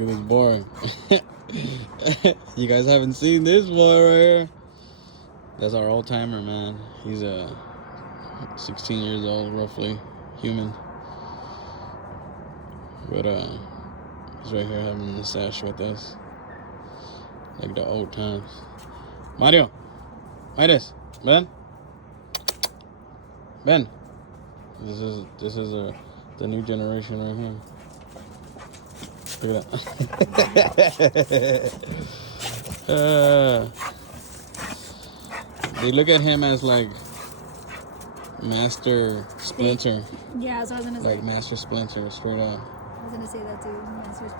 Look at this boy. You guys haven't seen this boy right here. That's our old timer, man. He's 16 years old, roughly, human. But he's right here having a sesh with us, like the old times. Mario, Midas, Ben. This is the new generation right here. Look at that. They look at him as like Master Splinter. Yeah, that's what I was gonna say. Like Master Splinter, straight up. I was gonna say that too. Master